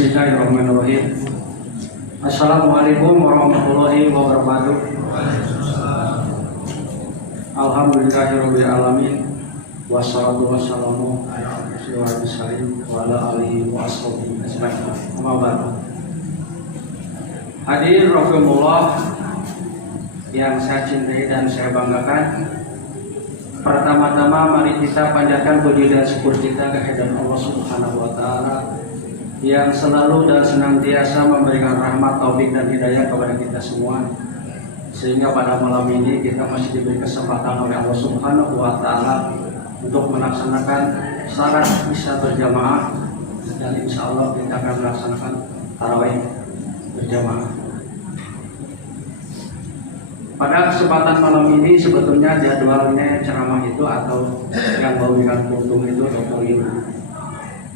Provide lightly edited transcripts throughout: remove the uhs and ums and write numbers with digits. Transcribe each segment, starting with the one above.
Bismillahirrahmanirrahim. Assalamualaikum warahmatullahi wabarakatuh. Alhamdulillahirabbil alamin. Wassalatu wassalamu ala rasulillah wa ala alihi wa ashabihi ajmain. Amma ba'du. Hadirin rahimakumullah yang saya cintai dan saya banggakan. Pertama-tama mari kita panjatkan puji dan syukur kita kehadirat Allah Subhanahu wa taala yang selalu dan senantiasa memberikan rahmat, taufik dan hidayah kepada kita semua. Sehingga pada malam ini kita masih diberi kesempatan oleh Allah Subhanahu wa taala untuk melaksanakan salat Isya berjamaah, dan insya Allah kita akan melaksanakan tarawih berjamaah. Pada kesempatan malam ini sebetulnya jadwalnya ceramah itu atau yang memberikan kultum itu Dr. Yuna.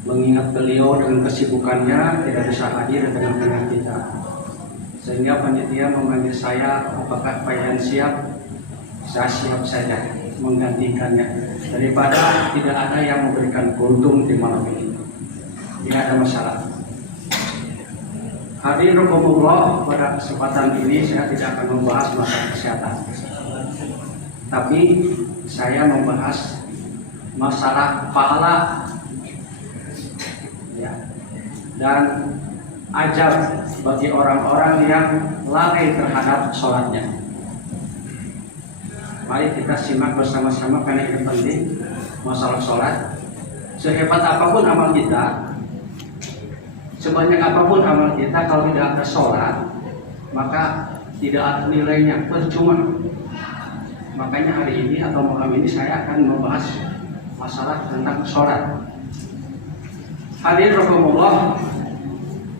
Mengingat beliau dengan kesibukannya tidak bisa hadir dengan tengah kita, sehingga panitia memanggil saya, apakah Pak siap? Saya siap saja menggantikannya daripada tidak ada yang memberikan kultum di malam ini. Tidak ada masalah. Hadirin rahimakumullah, pada kesempatan ini saya tidak akan membahas masalah kesehatan, tapi saya membahas masalah pahala ya, dan ajar bagi orang-orang yang lalai terhadap sholatnya. Mari kita simak bersama-sama karena ini penting masalah sholat. Sehebat apapun amal kita, sebanyak apapun amal kita, kalau tidak ada sholat maka tidak ada nilainya, percuma. Makanya hari ini atau malam ini saya akan membahas masalah tentang sholat. Hadirin rahimakumullah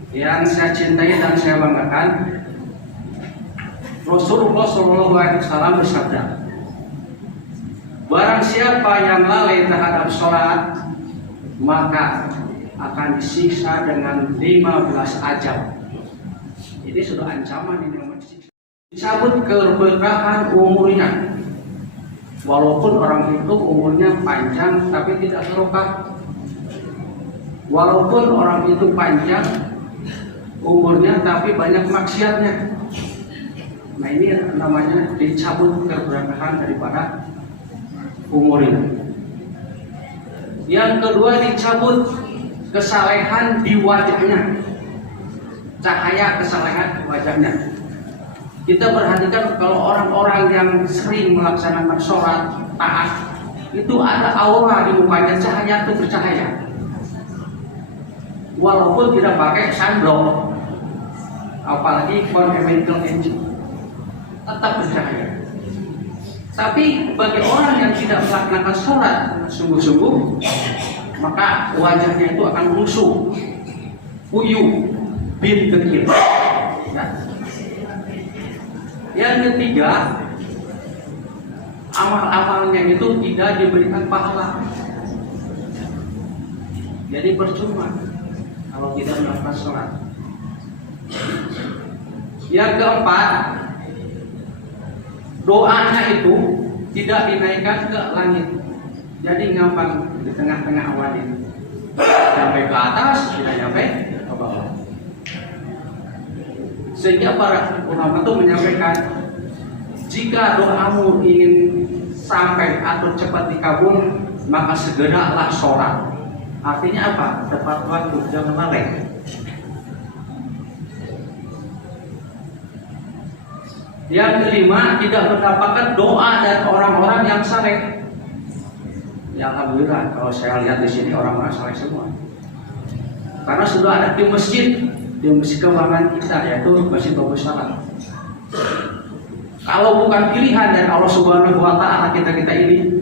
yang saya cintai dan saya banggakan, Rasulullah SAW bersabda, barang siapa yang lalai terhadap sholat maka akan disiksa dengan 15 ajab. Ini sudah ancaman ini, dicabut keberkahan umurnya. Walaupun orang itu umurnya panjang tapi tidak barokah. Walaupun orang itu panjang umurnya tapi banyak maksiatnya. Nah, ini namanya dicabut keberkahan daripada umurnya. Yang kedua, dicabut kesalehan di wajahnya, cahaya kesalehan di wajahnya. Kita perhatikan kalau orang-orang yang sering melaksanakan sholat taat itu ada aura di mukanya, cahaya itu bercahaya. Walaupun tidak pakai sunblock, apalagi conventional engine, tetap bercahaya. Tapi bagi orang yang tidak melaksanakan sholat sungguh-sungguh, maka wajahnya itu akan lusuh, puyuh, bin kecil. Ya. Yang ketiga, amal-amalnya itu tidak diberikan pahala. Jadi percuma kalau tidak melakukan sholat. Yang keempat, doanya itu tidak dinaikkan ke langit. Jadi ngambang di tengah-tengah awan ini, sampai ke atas, tidak sampai ke bawah. Sehingga para ulama itu menyampaikan, jika doamu ingin sampai atau cepat dikabul, maka segeralah sholat. Artinya apa? Tepat waktu, jangan lalai. Yang kelima, tidak mendapatkan doa dari orang-orang yang saleh. Ya alhamdulillah, kalau saya lihat di sini orang-orang saleh semua. Karena sudah ada di masjid kebanggaan kita, yaitu Masjid Bagus Salam. Kalau bukan pilihan dari Allah Subhanahu wa taala, kita ini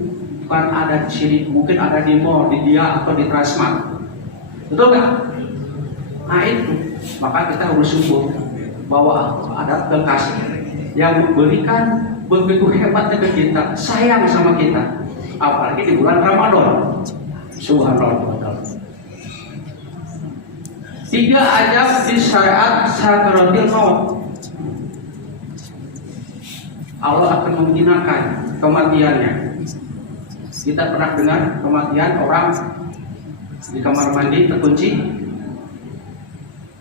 bukan ada di sini, mungkin ada di mall, di Dia atau di Transmart. Betul nggak? Nah itu, maka kita harus bersyukur bahwa ada kekasih yang memberikan begitu hebatnya ke kita, sayang sama kita. Apalagi di bulan Ramadan. Subhanallah. 3 ajab di syariat sakaratul maut. Allah akan menghinakan kematiannya. Kita pernah dengar kematian orang di kamar mandi terkunci,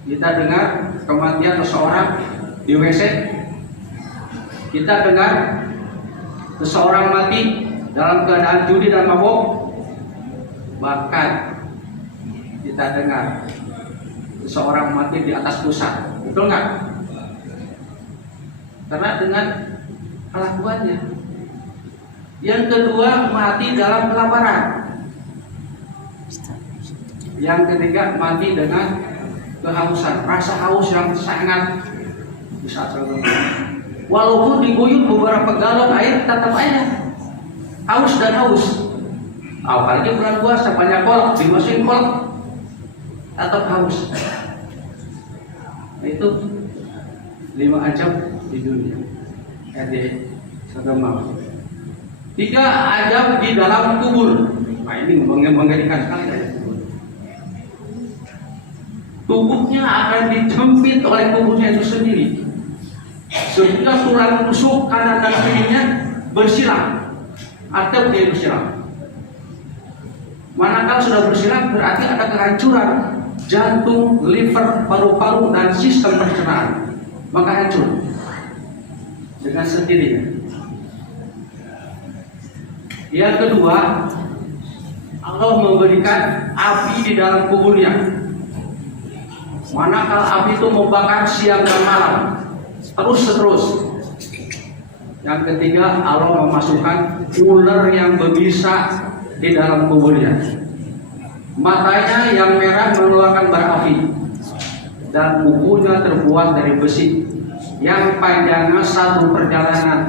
Kita dengar kematian seseorang di WC. Kita dengar seseorang mati dalam keadaan judi dan mabuk. Bahkan kita dengar seseorang mati di atas busa. Betul nggak? Karena dengan kelakuannya. Yang kedua, mati dalam kelaparan. Yang ketiga, mati dengan kehausan, rasa haus yang sangat bisa terganggu. Walaupun diguyur beberapa galon air, tetap aja haus dan haus. Apalagi bulan puasa banyak kolak, dimasukin kolak, tetap haus. Nah, itu 5 ajab di dunia. Di agama. 3 ajab di dalam kubur. Nah, ini mengerikan sekali ya. Tubuhnya akan dijepit oleh tubuhnya itu sendiri. Sehingga tulang rusuk kanan dan kirinya bersilang atau dia bersilang. Manakala sudah bersilang berarti ada kehancuran jantung, liver, paru-paru dan sistem pencernaan. Maka hancur dengan sendirinya. Yang kedua, Allah memberikan api di dalam kuburnya. Manakala api itu membakar siang dan malam terus. Yang ketiga, Allah memasukkan ular yang berbisa di dalam kuburnya. Matanya yang merah mengeluarkan bara api dan kukunya terbuat dari besi yang panjangnya 1 perjalanan.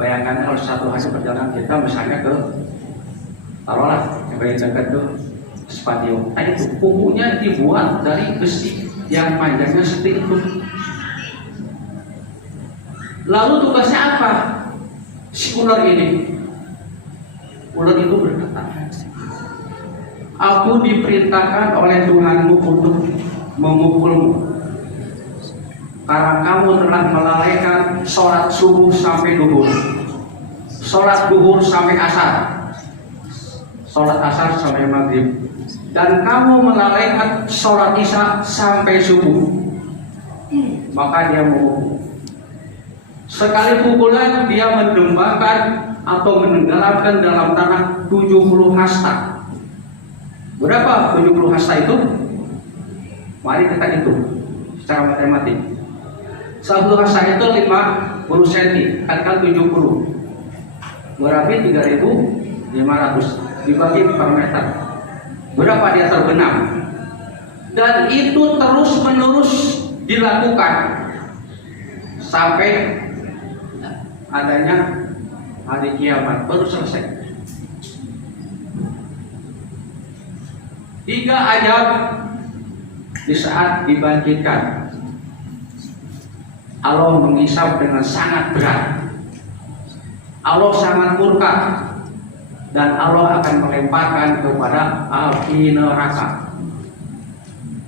Bayangkan kalau 1 hari perjalanan kita misalnya ke taruhlah yang paling dekat ke Spadio. Nah, itu kukunya dibuat dari besi yang panjangnya seperti itu. Lalu tugasnya apa? Si ular ini. Ular itu berkata, aku diperintahkan oleh Tuhanmu untuk memukulmu karena kamu telah melalaikan sholat subuh sampai duhur, sholat duhur sampai asar, sholat asar sampai maghrib, dan kamu melalaikan sholat isya sampai subuh. Maka dia memukul. Sekali pukulan dia mendembangkan atau menenggelamkan dalam tanah 70 hasta. Berapa 70 hasta itu? Mari kita hitung secara matematik. 1 hasta itu 50 cm, katakan 70. Berarti 3.500 dibagi per meter. Berapa dia terbenam? Dan itu terus menerus dilakukan sampai adanya hari kiamat baru selesai. 3 ajab di saat dibangkitkan. Allah menghisab dengan sangat berat. Allah sangat murka dan Allah akan melemparkan kepada api neraka.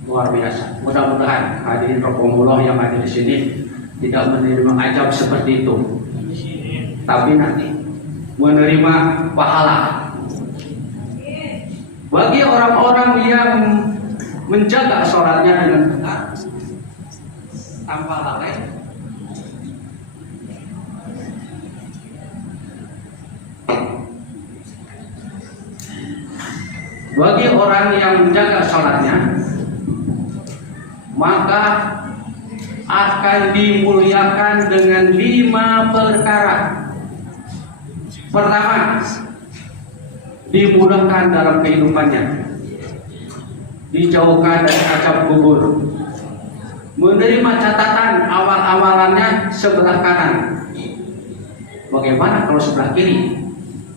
Luar biasa. Mudah-mudahan hadirin rahimakumullah yang ada di sini tidak menerima ajab seperti itu, tapi nanti menerima pahala. Bagi orang-orang yang menjaga sholatnya dengan benar tanpa lalai, bagi orang yang menjaga sholatnya, maka akan dimuliakan dengan 5 perkara. Pertama, dimudahkan dalam kehidupannya, dijauhkan dari azab kubur, menerima catatan amal-amalannya sebelah kanan. Bagaimana kalau sebelah kiri?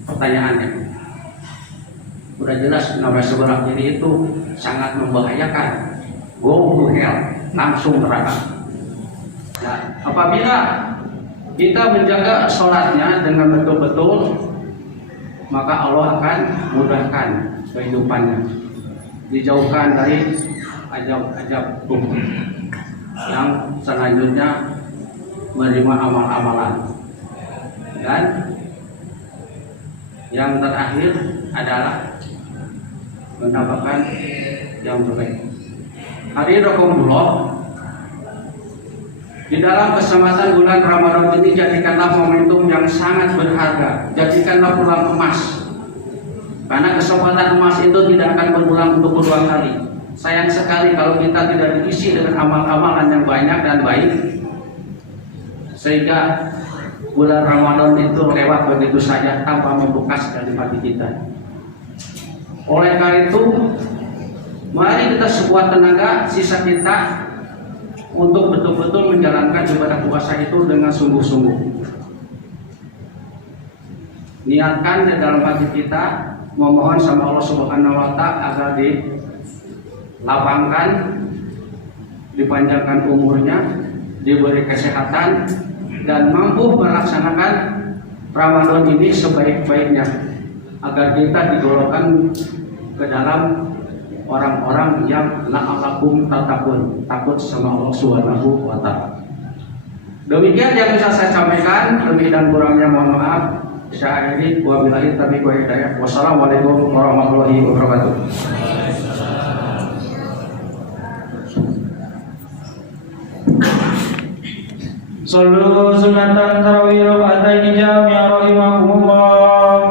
Pertanyaannya. Udah jelas nama sebelah kiri itu sangat membahayakan. Go to hell, langsung neraka. Nah, apabila kita menjaga sholatnya dengan betul-betul, maka Allah akan mudahkan kehidupannya, dijauhkan dari ajab-ajab kubur. Yang selanjutnya menerima amal-amalan, dan yang terakhir adalah mendapatkan yang terbaik. Hari Rokumullah, di dalam kesempatan bulan Ramadan ini jadikanlah momentum yang sangat berharga, jadikanlah bulan emas. Karena kesempatan emas itu tidak akan berulang untuk kedua kali. Sayang sekali kalau kita tidak diisi dengan amal-amalan yang banyak dan baik, sehingga bulan Ramadan itu lewat begitu saja tanpa membekas dari hati kita. Oleh karena itu, mari kita sekuat tenaga sisa kita untuk betul-betul menjalankan ibadah puasa itu dengan sungguh-sungguh. Niatkan di dalam hati kita memohon sama Allah Subhanahu wa Ta'ala agar dilapangkan, dipanjangkan umurnya, diberi kesehatan dan mampu melaksanakan Ramadan ini sebaik-baiknya agar kita digolongkan ke dalam orang-orang yang la'alakum tatakun, takut sama Allah Subhanahu wa Ta'ala. Demikian yang bisa saya sampaikan, lebih dan kurangnya mohon maaf. Saya akhiri, wabillahi taufiq wal hidayah. Wassalamualaikum warahmatullahi wabarakatuh. Sallu sunatan tarawih raka'ataini jami'an rahimakumullah.